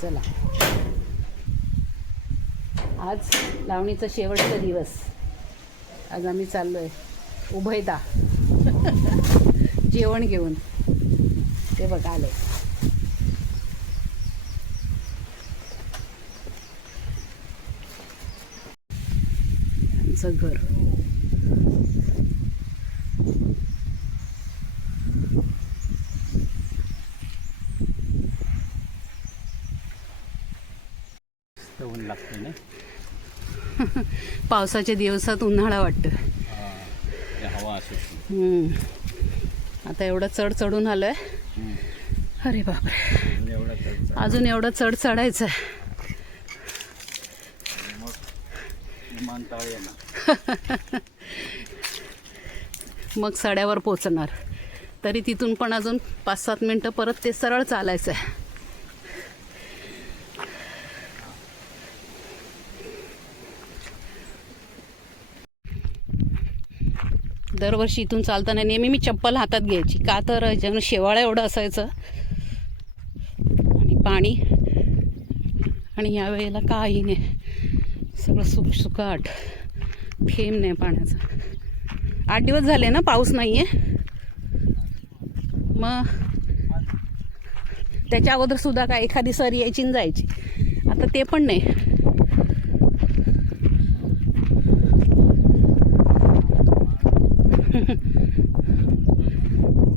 चला, आज लावणीचा शेवटचा दिवस. आज आम्ही चाललोय उभयता जेवण घेऊन. ते बघा आले आमचं घर. ऊन लागते ना. पावसाच्या दिवसात उन्हाळा वाटतं. हवा असते. आता एवढं चढ चढून आलोय. अरे बापरे, अजून एवढं चढ चढायचं आहे. मग सड्यावर पोचणार. तरी तिथून पण अजून 5-7 मिनटं परत ते सरळ चालायचं आहे. दरवर्षी इथून चालताना नेहमी मी चप्पल हातात घ्यायची. का तर जेव्हा शेवाळा एवढं असायचं आणि पाणी, आणि यावेळेला काही नाही, सगळं सुकसुकाट, थेंब नाही पाण्याचा. 8 दिवस झाले ना पाऊस नाही आहे. मग त्याच्या अगोदर सुद्धा काय एखादी सर यायची न जायची. आता ते पण नाही.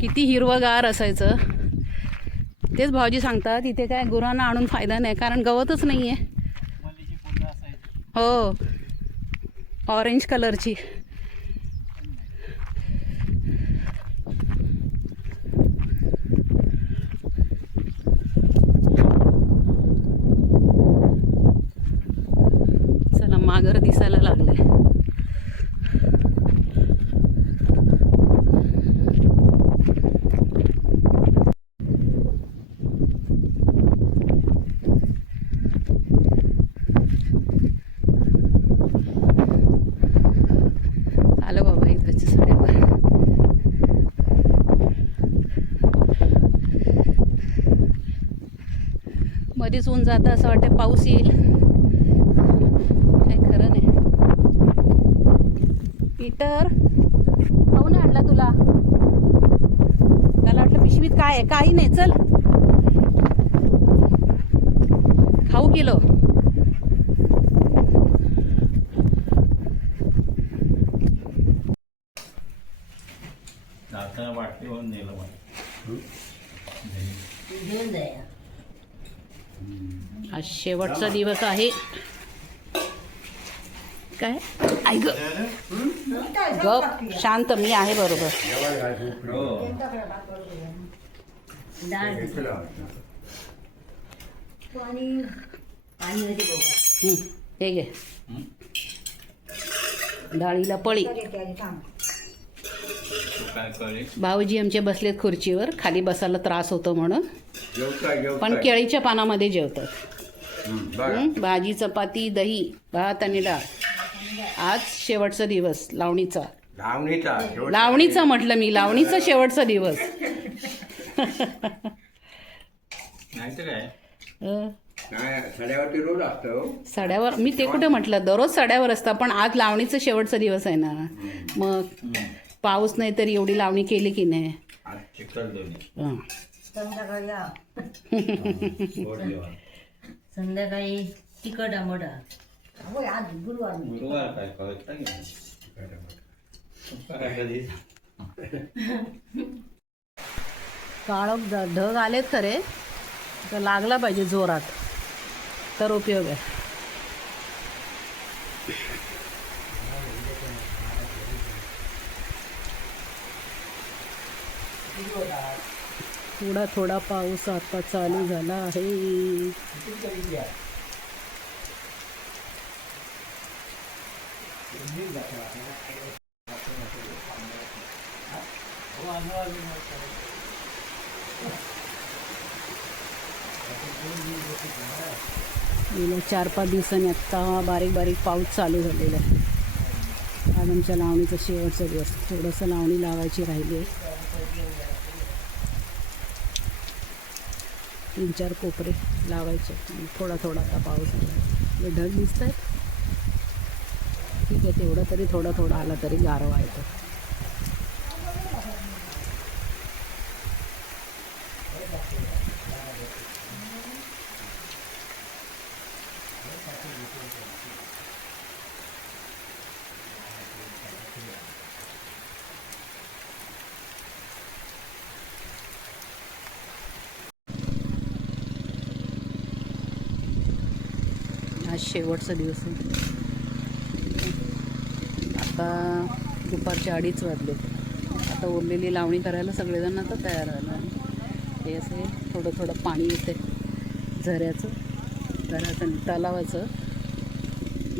किती हिरवंगार असायचं. तेच भाऊजी सांगतात इथे काय गुरांना आणून फायदा नाही, कारण गवतच नाही आहे. हो, ऑरेंज कलरची. चला, मागर दिसायला लागलंय. आलो बाबा इकडच्या सड्यावर. मध्येच ऊन जातं, असं वाटतं पाऊस येईल. काही खरं नाही. पीटर, खाऊ नाही आणला तुला? त्याला वाटलं पिशवीत काय आहे. काही नाही, चल खाऊ किलो. जाताना वाटलीवरून नेलं मला. आज शेवटचा दिवस आहे. काय ऐक गप, शांत. मी आहे बरोबर. हे घे डाळीला पळी. भाऊजी आमचे बसलेत खुर्चीवर. खाली बसायला त्रास होतो म्हणून, पण केळीच्या पानामध्ये जेवतात. भाजी, चपाती, दही, भात आणि डाळ. आज शेवटचा दिवस लावणीचा. लावणीचा म्हटलं मी, लावणीचा शेवटचा दिवस. सड्यावरती रोज असतं. सड्यावर मी ते कुठे म्हटलं, दररोज सड्यावर असतं, पण आज लावणीचा शेवटचा दिवस आहे ना. मग पाऊस नाही तरी एवढी लावणी केली की नाही. संध्याकाळी तिखट आंबट. आज गुरुवार काळोख ढग आलेत खरे, तर लागला पाहिजे जोरात तर उपयोग आहे. थोडा थोडा पाऊस आता चालू झाला आहे. गेल्या 4-5 दिवसांनी आत्ता बारीक बारीक पाऊस चालू झालेला आहे. आज आमच्या लावणीचा शेवटचा दिवस. थोडंसं लावणी लावायची राहिली आहे. 3-4 कोपरे लावायचे. आणि थोडा थोडा आता पाऊस आला. हे ढग दिसत आहेत. ठीक आहे, तेवढा तरी थोडा थोडा आला तरी गारवा येतो. आज शेवटचा दिवस आहे. आता दुपारचे 2:30 वाजले. आता उरलेली लावणी करायला सगळेजण आता तयार झालं. हे असे थोडं थोडं पाणी येते झऱ्याचं, तलावाचं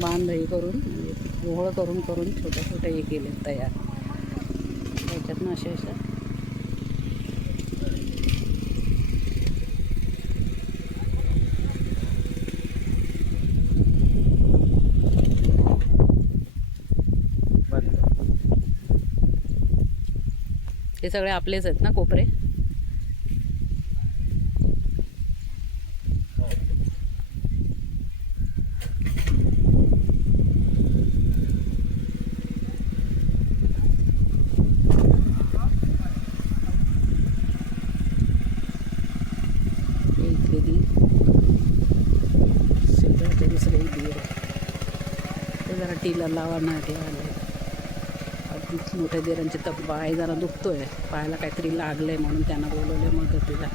बांध हे करून म्हणजे ओहळ करून करून छोटे छोटे हे केले तयार. त्याच्यातनं अशा हे सगळे आपलेच आहेत ना कोपरे. इथले दी शेजारचे दुसरे दीर ते जरा टीला लावा ना ठेवायला. मोठ्या दिरांची पाय जरा दुखतोय, पायाला काहीतरी लागलंय म्हणून त्यांना बोलवले मदतीला.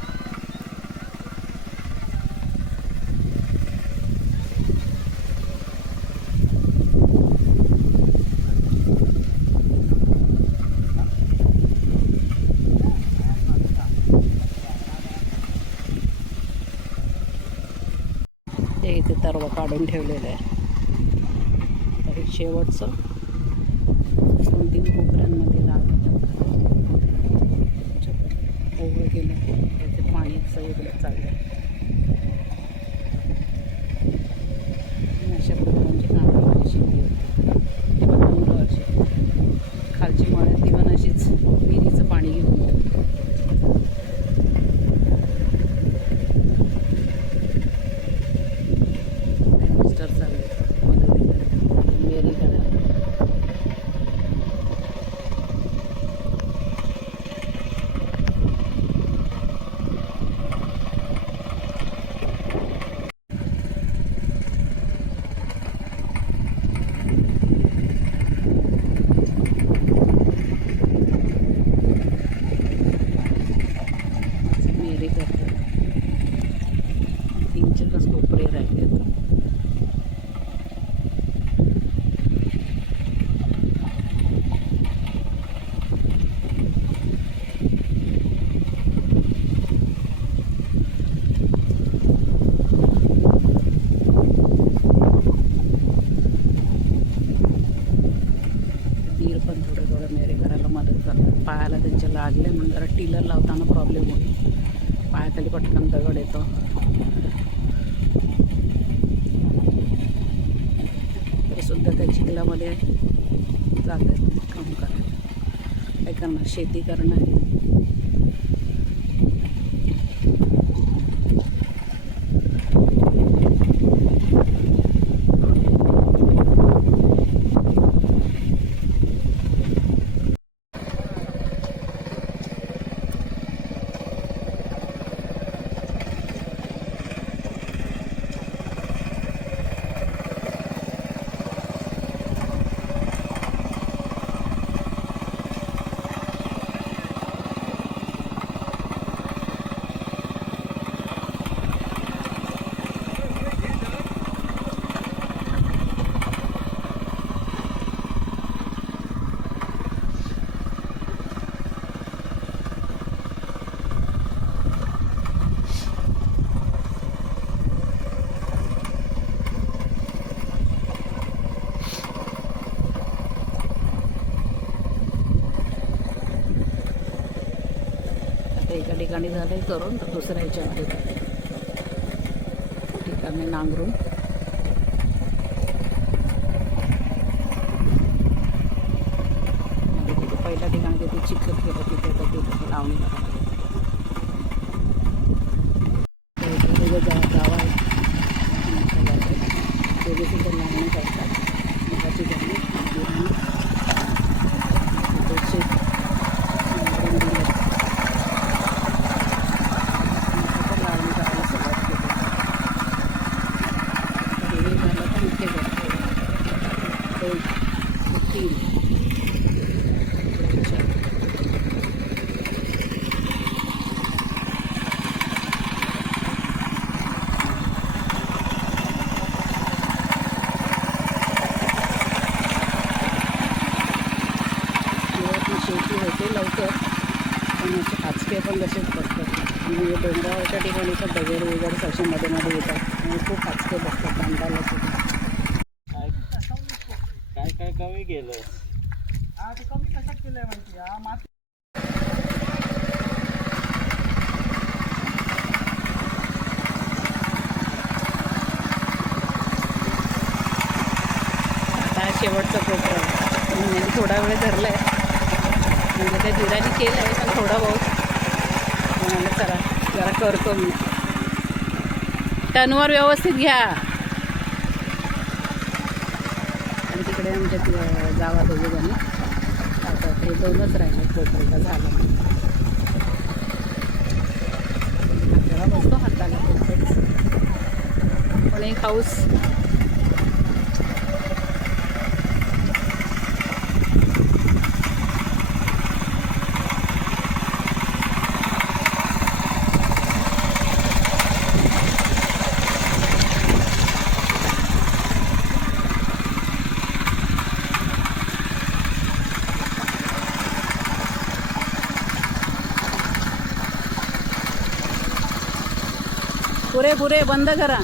ते इथे तरवा काढून ठेवलेलं आहे. तर शेवटचं 2-3 कोपऱ्यांमध्ये लावलं ओघळ केलं. त्याचे पाणी सगळीकडे चाललं. अशा प्रकारची कामं शिकली होती. 15 वर्षे खालची मळ्यातली पण अशीच विहिरीचं पाणी घेऊन ठेवतं. मिस्टर चालले मदतीकडे मेरीकडे. कोपरे राहिले. दीर पण थोडं थोडं मेरे करायला मदत करतात. पायाला त्यांच्या लागले म्हणून जरा टिलर लावताना प्रॉब्लेम होतो. पायाखाली पटकन दगड येतो. सुद्धा त्या चिखलामध्ये जातात काम करायला. काय करणार, शेती करणार. एका ठिकाणी झालं करून तर दुसऱ्या ह्याच्यामध्ये ठिकाणी नांगरून तिथे पहिल्या ठिकाणी तिथे चिखल केलं, तिथे लावणी करायला. मध्ये मध्ये येतात आणि खूप हाचके बसतात बांधायला सुद्धा. काय काय कमी केलं. आता शेवटचा कोपरा मी थोडा वेळ धरला आहे म्हणजे त्या धीराने केलं आहे पण थोडा बहुत म्हणाले चला जरा करतो मी. टर्नवर व्यवस्थित घ्या. आणि तिकडे आमच्या गावात दोघे जण आता ते दोनच राहिले कोपऱ्याला झालं तेव्हा बसतो हाताला पण एक हाऊस. पुरे पुरे बंद करा.